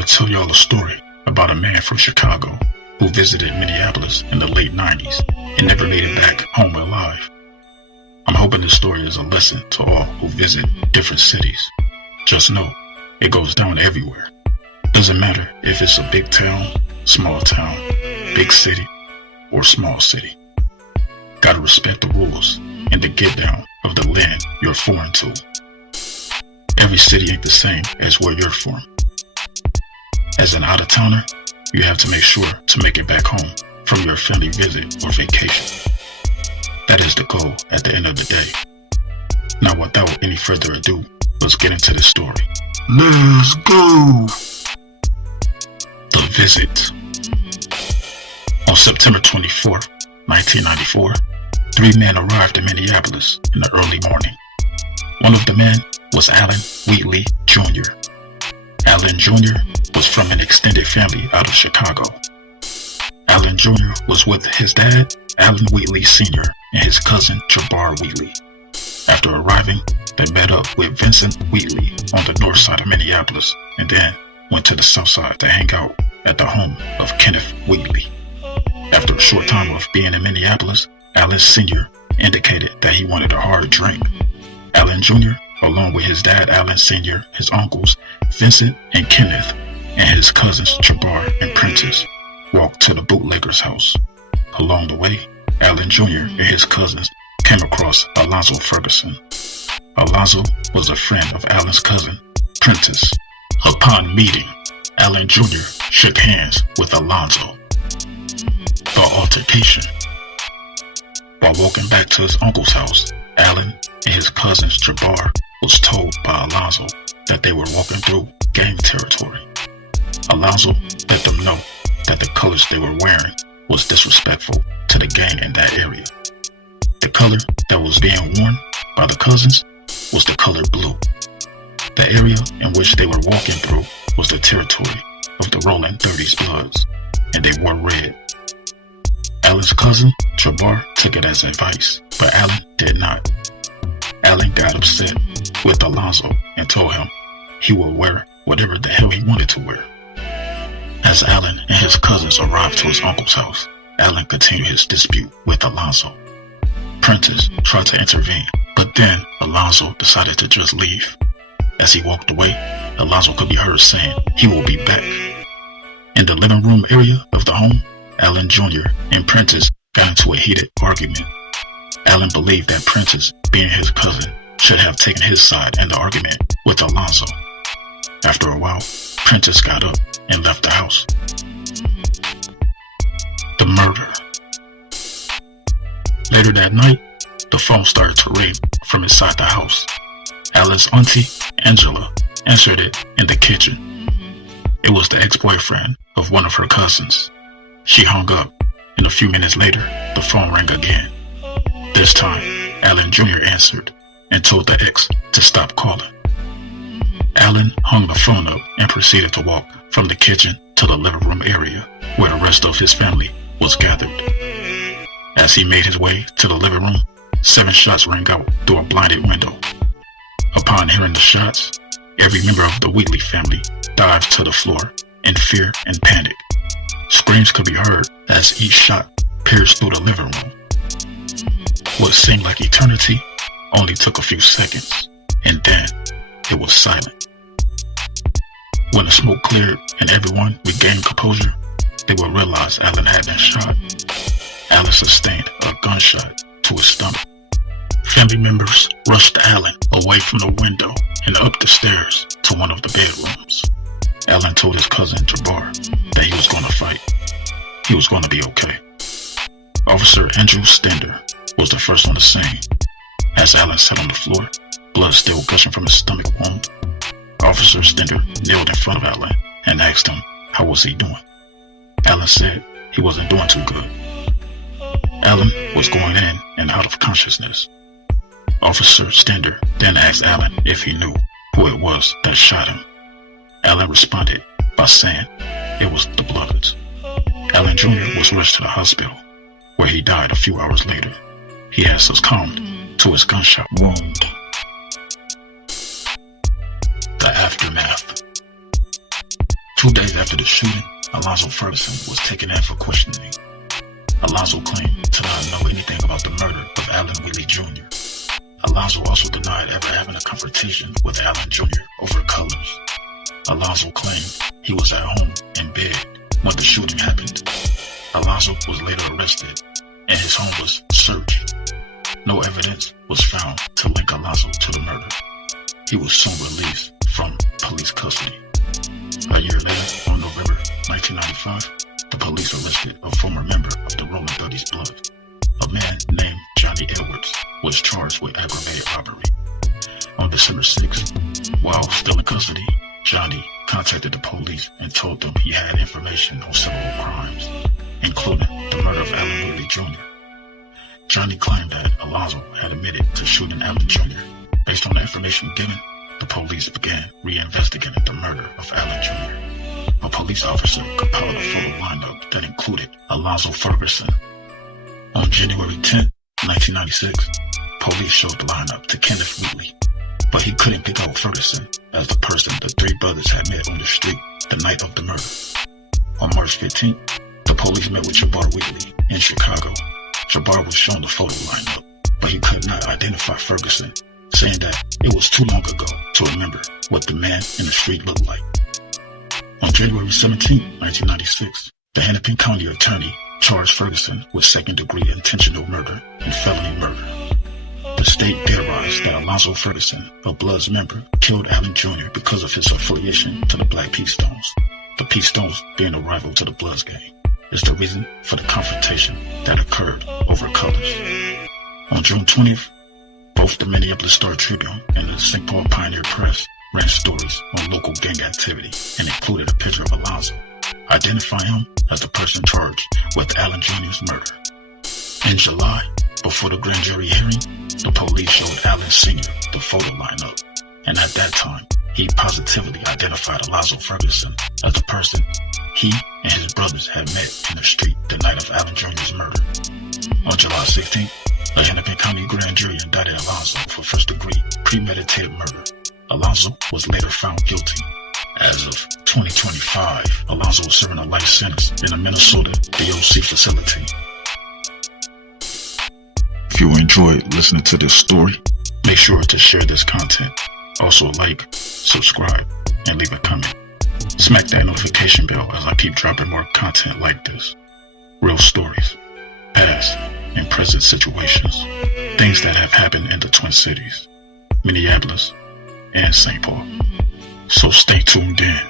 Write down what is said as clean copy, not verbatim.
want to tell y'all a story about a man from Chicago who visited Minneapolis in the late 90s and never made it back home alive. I'm hoping this story is a lesson to all who visit different cities. Just know, it goes down everywhere. Doesn't matter if it's a big town, small town, big city, or small city. Gotta respect the rules and the get down of the land you're foreign to. Every city ain't the same as where you're from. As an out-of-towner, you have to make sure to make it back home from your family visit or vacation. That is the goal at the end of the day. Now, without any further ado, let's get into the story. Let's go! The visit. On September 24th, 1994, 3 men arrived in Minneapolis in the early morning. One of the men was Alan Wheatley Jr. Alan Jr. was from an extended family out of Chicago. Alan Jr. was with his dad, Alan Wheatley Sr., and his cousin, Jabbar Wheatley. After arriving, they met up with Vincent Wheatley on the north side of Minneapolis and then went to the south side to hang out at the home of Kenneth Wheatley. After a short time of being in Minneapolis, Alan Sr. indicated that he wanted a hard drink. Alan Jr., along with his dad, Alan Sr., his uncles, Vincent and Kenneth, and his cousins, Jabbar and Prentice, walked to the bootlegger's house. Along the way, Alan Jr. and his cousins came across Alonzo Ferguson. Alonzo was a friend of Alan's cousin, Prentice. Upon meeting, Alan Jr. shook hands with Alonzo. The altercation. While walking back to his uncle's house, Alan and his cousins Jabbar was told by Alonzo that they were walking through gang territory. Alonzo let them know that the colors they were wearing was disrespectful to the gang in that area. The color that was being worn by the cousins was the color blue. The area in which they were walking through was the territory of the Rolling 30s Bloods, and they wore red. Alan's cousin, Jabbar, took it as advice, but Alan did not. Alan got upset with Alonzo and told him he would wear whatever the hell he wanted to wear. As Alan and his cousins arrived to his uncle's house, Alan continued his dispute with Alonzo. Prentice tried to intervene, but then Alonzo decided to just leave. As he walked away, Alonzo could be heard saying he will be back. In the living room area of the home, Alan Jr. and Prentice got into a heated argument. Alan believed that Prentice, being his cousin, should have taken his side in the argument with Alonzo. After a while, Prentice got up and left the house. The murder. Later that night, the phone started to ring from inside the house. Alan's auntie, Angela, answered it in the kitchen. It was the ex-boyfriend of one of her cousins. She hung up, and a few minutes later, the phone rang again. This time, Alan Jr. answered and told the ex to stop calling. Alan hung the phone up and proceeded to walk from the kitchen to the living room area where the rest of his family was gathered. As he made his way to the living room, 7 shots rang out through a blinded window. Upon hearing the shots, every member of the Wheatley family dived to the floor in fear and panic. Screams could be heard as each shot pierced through the living room. What seemed like eternity only took a few seconds, and then it was silent. When the smoke cleared and everyone regained composure, they would realize Alan had been shot. Alan sustained a gunshot to his stomach. Family members rushed Alan away from the window and up the stairs to one of the bedrooms. Alan told his cousin Jabbar that he was going to fight. He was going to be okay. Officer Andrew Stender was the first on the scene. As Alan sat on the floor, blood still gushing from his stomach wound, Officer Stender kneeled in front of Alan and asked him how was he doing. Alan said he wasn't doing too good. Alan was going in and out of consciousness. Officer Stender then asked Alan if he knew who it was that shot him. Alan responded by saying it was the Bloods. Alan Jr. was rushed to the hospital, where he died a few hours later. He had succumbed to his gunshot wound. The aftermath. 2 days after the shooting, Alonzo Ferguson was taken in for questioning. Alonzo claimed to not know anything about the murder of Allen Wheatley Jr. Alonzo also denied ever having a confrontation with Allen Jr. over colors. Alonzo claimed he was at home in bed when the shooting happened. Alonzo was later arrested and his home was searched. No evidence was found to link Alonzo to the murder. He was soon released from police custody. A year later, on November 1995, the police arrested a former member of the Rolling 30s Blood. A man named Johnny Edwards was charged with aggravated robbery. On December 6th, while still in custody, Johnny contacted the police and told them he had information on several crimes, including the murder of Allen Wheatley Jr. Johnny claimed that Alonzo had admitted to shooting Allen Jr. Based on the information given, the police began reinvestigating the murder of Allen Jr. A police officer compiled a photo lineup that included Alonzo Ferguson. On January 10, 1996, police showed the lineup to Kenneth Wheatley, but he couldn't pick out Ferguson as the person the three brothers had met on the street the night of the murder. On March 15, the police met with Jabbar Wheatley in Chicago. Jabbar was shown the photo lineup, but he could not identify Ferguson, saying that it was too long ago to remember what the man in the street looked like. On January 17, 1996, the Hennepin County attorney charged Ferguson with second-degree intentional murder and felony murder. The state theorized that Alonzo Ferguson, a Bloods member, killed Allen Jr. because of his affiliation to the Black Pea Stones, the Pea Stones being a rival to the Bloods gang, is the reason for the confrontation that occurred over colors. On June 20th, both the Minneapolis Star-Tribune and the St. Paul Pioneer Press ran stories on local gang activity and included a picture of Alonzo, identifying him as the person charged with Allen Jr.'s murder. In July, before the grand jury hearing, the police showed Allen Sr. the photo lineup, and at that time, he positively identified Alonzo Ferguson as the person he and his brothers had met in the street the night of Allen Jr.'s murder. On July 16th, a Hennepin County grand jury indicted Alonzo for first-degree premeditated murder. Alonzo was later found guilty. As of 2025, Alonzo was serving a life sentence in a Minnesota DOC facility. If you enjoyed listening to this story, make sure to share this content. Also like, subscribe, and leave a comment. Smack that notification bell as I keep dropping more content like this. Real stories, past and present situations, things that have happened in the Twin Cities, Minneapolis, and St. Paul. So stay tuned in.